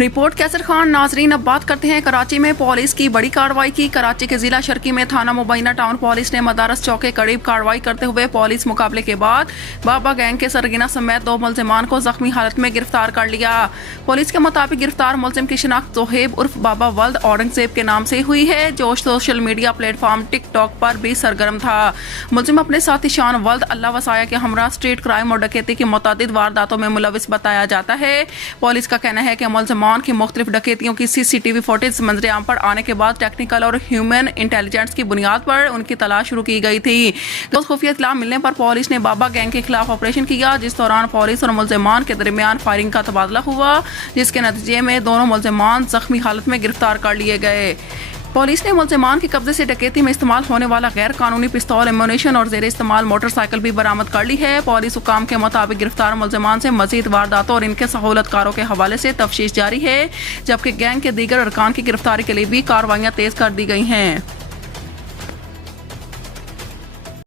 Report कैसर खान। नाजरीन, अब बात करते हैं कराची में पुलिस की बड़ी कार्रवाई की। कराची के जिला शर्की में थाना मुबैना टाउन पुलिस ने मदारस चौक के करीब कार्रवाई करते हुए पुलिस मुकाबले के बाद बाबा गैंग के सरगना समेत 2 मुलजिमान को जख्मी हालत में गिरफ्तार कर लिया। पुलिस के मुताबिक गिरफ्तार मुलजिम की शिनाख्त जोहेब उर्फ बाबा वल्द औरंगजेब के नाम से हुई है, जो सोशल मीडिया प्लेटफॉर्म टिकटॉक पर भी सरगर्म था। मुलजिम अपने साथी शान वल्द अल्लाह वसाया के हमरा स्ट्रीट क्राइम और डकैती की मुतअद्दिद वारदातों में मुलविस बताया जाता है। पुलिस का कहना है कि मुलजिमान की मुख्तलिफ डकैतियों की CCTV फुटेज मंजरेआम पर आने के बाद टेक्निकल और ह्यूमन इंटेलिजेंस की बुनियाद पर उनकी तलाश शुरू की गई थी। खुफिया इत्तला मिलने पर पुलिस ने बाबा गैंग के खिलाफ ऑपरेशन किया, जिस दौरान पुलिस और मुलजिमान के दरमियान फायरिंग का तबादला हुआ, जिसके नतीजे में दोनों मुलजिमान जख्मी हालत में गिरफ्तार कर लिए गए। पुलिस ने मुलजिमान के कब्जे से डकैती में इस्तेमाल होने वाला गैर कानूनी पिस्तौल, एम्यूनेशन और जेर इस्तेमाल मोटरसाइकिल भी बरामद कर ली है। पुलिस हुकाम के मुताबिक गिरफ्तार मुलजिमान से मजीद वारदातों और इनके सहूलतकारों के हवाले से तफ्तीश जारी है, जबकि गैंग के दीगर अरकान की गिरफ्तारी के लिए भी कार्रवाइयां तेज कर दी गई हैं।